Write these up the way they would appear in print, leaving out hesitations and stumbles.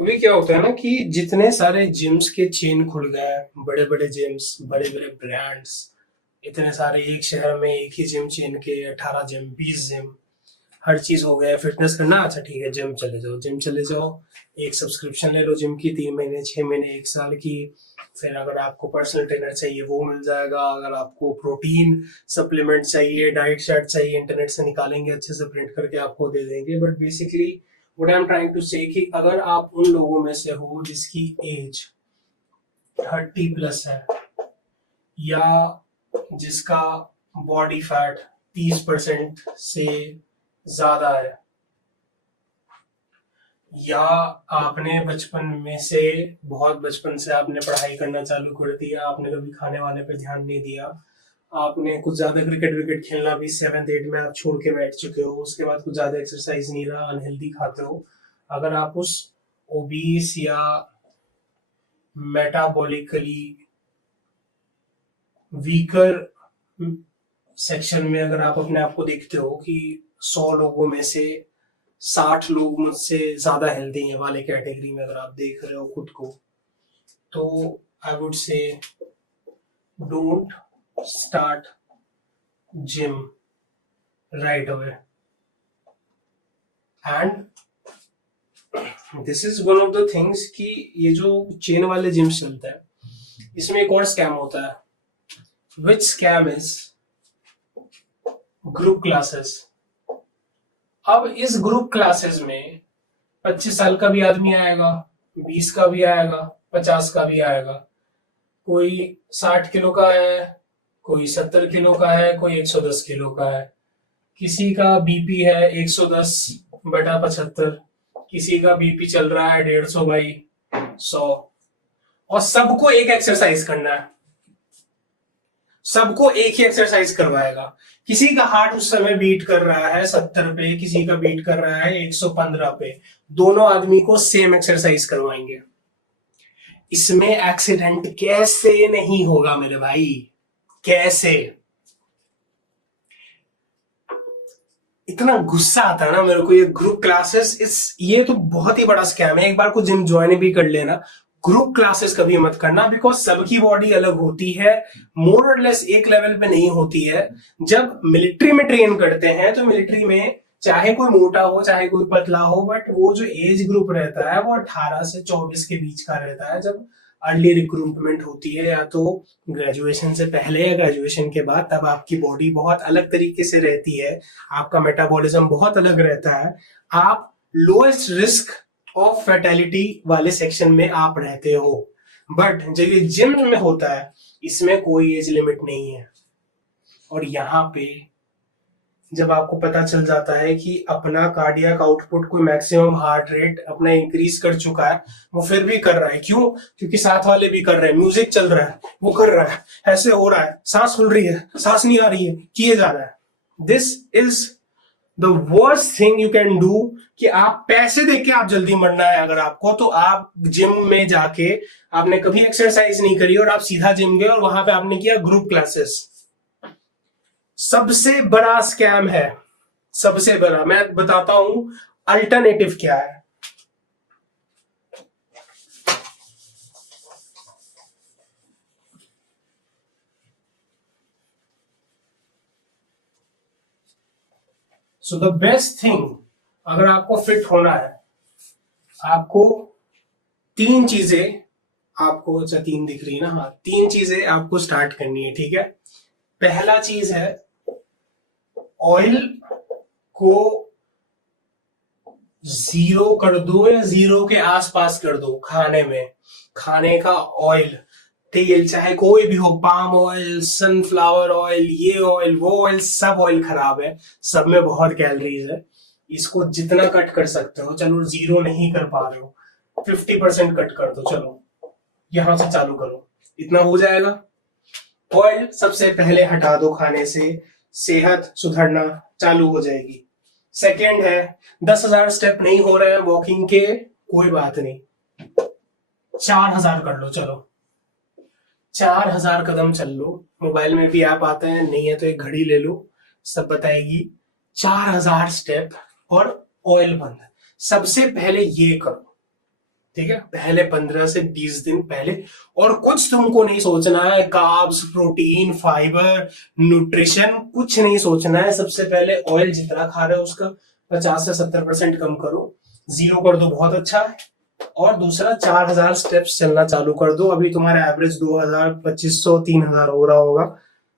अभी क्या होता है ना कि जितने सारे जिम्स के चेन खुल गए हैं, बड़े बड़े जिम्स, बड़े बड़े ब्रांड्स, इतने सारे एक शहर में एक ही जिम चेन के 18 जिम, 20 जिम, हर चीज हो गया है। फिटनेस करना, अच्छा ठीक है, जिम चले जाओ, जिम चले जाओ। एक सब्सक्रिप्शन ले लो जिम की, 3 महीने, 6 महीने, 1 साल की। फिर अगर आपको पर्सनल ट्रेनर चाहिए वो मिल जाएगा। अगर आपको प्रोटीन सप्लीमेंट चाहिए, डाइट चार्ट चाहिए, इंटरनेट से निकालेंगे, अच्छे से प्रिंट करके आपको दे देंगे। But basically what I am trying to say कि अगर आप उन लोगों में से हो जिसकी एज 30+ है, या जिसका बॉडी फैट 30% से ज्यादा है, या आपने बचपन में से, बहुत बचपन से आपने पढ़ाई करना चालू कर दिया, आपने कभी खाने वाने पे ध्यान नहीं दिया, आपने कुछ ज्यादा क्रिकेट विकेट खेलना भी 7th 8th में आप छोड़ के बैठ चुके हो, उसके बाद कुछ ज्यादा एक्सरसाइज नहीं रहा, अनहेल्दी खाते हो, अगर आप उस ओबीस या मेटाबॉलिकली वीकर सेक्शन में अगर आप अपने आप को देखते हो कि 100 लोगों में से 60 लोग मुझसे ज्यादा हेल्दी हैं वाले कैटेगरी में अगर आप देख रहे हो खुद को, तो I would say don't start gym right away. And this is one of the things कि ये जो चेन वाले जिम चलता है, इसमें एक और स्कैम होता है, विच स्कैम इज ग्रुप क्लासेस। अब इस ग्रुप क्लासेस में 25 साल का भी आदमी आएगा, 20 का भी आएगा, 50 का भी आएगा, कोई 60 किलो का है, कोई 70 किलो का है, कोई 110 किलो का है, किसी का बीपी है 110/75, किसी का बीपी चल रहा है 150/100, और सबको एक एक्सरसाइज करना है, सबको एक ही एक्सरसाइज करवाएगा। किसी का हार्ट उस समय बीट कर रहा है 70 पे, किसी का बीट कर रहा है 115 पे, दोनों आदमी को सेम एक्सरसाइज करवाएंगे। इसमें एक्सीडेंट कैसे नहीं होगा मेरे भाई, कैसे? इतना गुस्सा आता है ना मेरे को ये ग्रुप क्लासेस, ये तो बहुत ही बड़ा स्कैम है। एक बार को जिम ज्वाइन भी कर लेना, ग्रुप क्लासेस कभी मत करना, बिकॉज सबकी बॉडी अलग होती है, मोर और लेस एक लेवल पे नहीं होती है। जब मिलिट्री में ट्रेन करते हैं तो मिलिट्री में चाहे कोई मोटा हो चाहे कोई पतला हो, बट वो जो एज ग्रुप रहता है वो 18 से 24 के बीच का रहता है। जब अर्ली रिक्रूटमेंट होती है, या तो ग्रेजुएशन से पहले या ग्रेजुएशन के बाद, तब आपकी बॉडी बहुत अलग तरीके से रहती है, आपका मेटाबॉलिज्म बहुत अलग रहता है, आप लोएस्ट रिस्क ऑफ फैटेलिटी वाले सेक्शन में आप रहते हो। बट जब ये जिम में होता है, इसमें कोई एज लिमिट नहीं है। और यहाँ पे जब आपको पता चल जाता है कि अपना कार्डियक आउटपुट कोई मैक्सिमम हार्ट रेट अपना इंक्रीज कर चुका है, वो फिर भी कर रहा है, क्यों? क्योंकि साथ वाले भी कर रहे हैं, म्यूजिक चल रहा है, वो कर रहा है, ऐसे हो रहा है, सांस खुल रही है, सांस नहीं आ रही है, किए जा रहा है। This is the worst thing you can do, कि आप पैसे देके आप जल्दी मरना है अगर आपको, तो आप जिम में जाके आपने कभी एक्सरसाइज नहीं करी और आप सीधा जिम गए और वहां पे आपने किया ग्रुप क्लासेस। सबसे बड़ा स्कैम है, सबसे बड़ा। मैं बताता हूं अल्टरनेटिव क्या है। सो द बेस्ट थिंग, अगर आपको फिट होना है, आपको 3 चीजें, आपको अच्छा 3 दिख रही है ना, हाँ, 3 चीजें आपको स्टार्ट करनी है, ठीक है? पहला चीज है, ऑयल को 0 कर दो या 0 के आसपास कर दो खाने में। खाने का ऑयल, तेल चाहे कोई भी हो, पाम ऑयल, सनफ्लावर ऑयल, ये ऑयल वो ऑयल, सब ऑयल खराब है, सब में बहुत कैलोरीज है। इसको जितना कट कर सकते हो, चलो 0 नहीं कर पा रहे हो, 50% कट कर दो, चलो यहां से चालू करो, इतना हो जाएगा। ऑयल सबसे पहले हटा दो खाने से, सेहत सुधरना चालू हो जाएगी। सेकेंड है, 10,000 स्टेप नहीं हो रहे हैं वॉकिंग के, कोई बात नहीं, 4,000 कर लो, चलो 4,000 कदम चल लो। मोबाइल में भी ऐप आता है, नहीं है तो एक घड़ी ले लो, सब बताएगी। 4,000 स्टेप और ऑयल बंद, सबसे पहले ये करो, ठीक है, पहले 15 से 20 दिन पहले। और कुछ तुमको नहीं सोचना है, कार्ब्स, प्रोटीन, फाइबर, न्यूट्रिशन, कुछ नहीं सोचना है। सबसे पहले ऑयल जितना खा रहे हो उसका 50 से 70% कम करो, जीरो कर दो, बहुत अच्छा है। और दूसरा, 4000 स्टेप्स चलना चालू कर दो। अभी तुम्हारा एवरेज 2000, 2500, 3000 हो रहा होगा,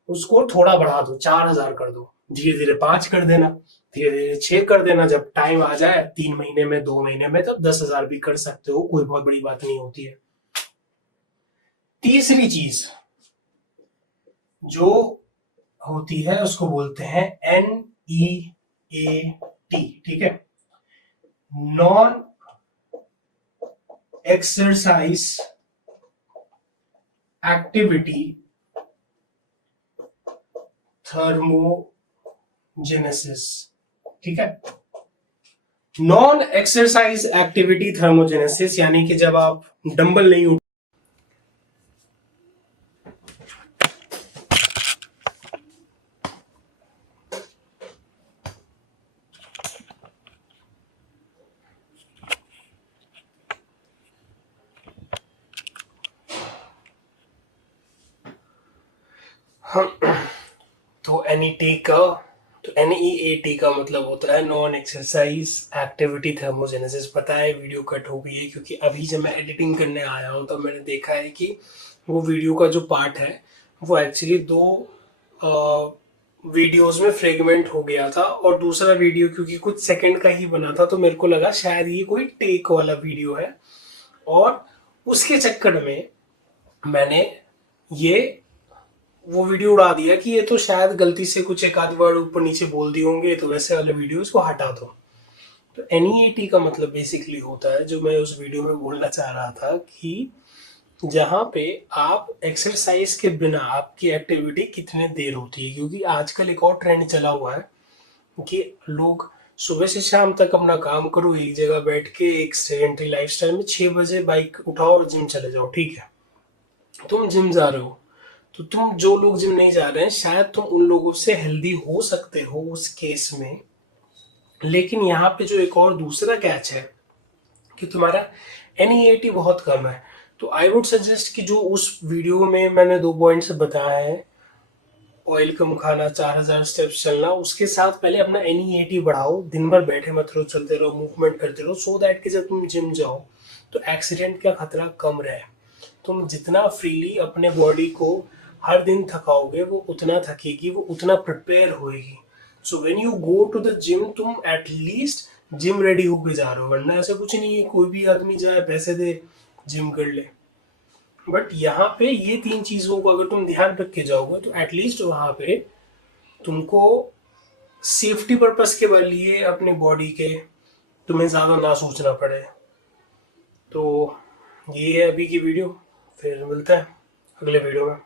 उसको थोड़ा बढ़ा दो, 4000 कर दो। धीरे धीरे 5 कर देना, धीरे धीरे 6 कर देना। जब टाइम आ जाए 3 महीने में, 2 महीने में, तब 10,000 भी कर सकते हो, कोई बहुत बड़ी बात नहीं होती है। तीसरी चीज जो होती है उसको बोलते हैं NEAT, ठीक है, नॉन एक्सरसाइज एक्टिविटी थर्मोजेनेसिस, ठीक है। नॉन एक्सरसाइज एक्टिविटी थर्मोजेनेसिस यानी कि जब आप डंबल नहीं उठ तो NEAT का मतलब होता है नॉन एक्सरसाइज एक्टिविटी थर्मोजेनेसिस। पता है वीडियो कट हो गई है क्योंकि अभी जब मैं एडिटिंग करने आया हूँ तो मैंने देखा है कि वो वीडियो का जो पार्ट है वो एक्चुअली 2 वीडियोस में फ्रेगमेंट हो गया था, और दूसरा वीडियो क्योंकि कुछ सेकंड का ही बना था तो मेरे को लगा शायद ये कोई टेक वाला वीडियो है, और उसके चक्कर में मैंने ये वो वीडियो उड़ा दिया कि ये तो शायद गलती से कुछ एक आध वर्ड ऊपर नीचे बोल दिए होंगे, तो वैसे वाले वीडियोस को हटा दो। तो NEAT का मतलब बेसिकली होता है, जो मैं उस वीडियो में बोलना चाह रहा था, कि जहाँ पे आप एक्सरसाइज के बिना आपकी एक्टिविटी कितने देर होती है। क्योंकि आजकल एक और ट्रेंड चला हुआ है कि लोग सुबह से शाम तक अपना काम करो एक जगह बैठ के, एक सेडेंटरी लाइफस्टाइल में, 6 बजे बाइक उठाओ और जिम चले जाओ। ठीक है, तुम जिम जा रहे हो, तो तुम जो लोग जिम नहीं जा रहे हैं शायद तुम उन लोगों से हेल्दी हो सकते हो उस केस में। लेकिन यहाँ पे जो एक और दूसरा कैच है कि तुम्हारा NEAT बहुत कम है। तो आई वुड सजेस्ट कि जो उस वीडियो में मैंने 2 पॉइंट्स बताया है, ऑयल कम खाना, 4000 स्टेप्स चलना, उसके साथ पहले अपना NEAT बढ़ाओ। दिन भर बैठे मत रहो, चलते रहो, मूवमेंट करते रहो, सो दैट कि जब तुम जिम जाओ तो एक्सीडेंट का खतरा कम रहे। तुम जितना फ्रीली अपने बॉडी को हर दिन थकाओगे वो उतना थकेगी, वो उतना प्रिपेयर होएगी। So when you go to the gym, तुम एटलीस्ट जिम रेडी होके जा रहे हो, वरना ऐसा कुछ नहीं है कोई भी आदमी जाए पैसे दे जिम कर ले। बट यहाँ पे ये 3 चीजों को अगर तुम ध्यान रख के जाओगे तो एटलीस्ट वहां पे तुमको सेफ्टी पर्पस के लिए अपने बॉडी के तुम्हें ज्यादा ना सोचना पड़े। तो ये है अभी की वीडियो, फिर मिलते हैं अगले वीडियो में।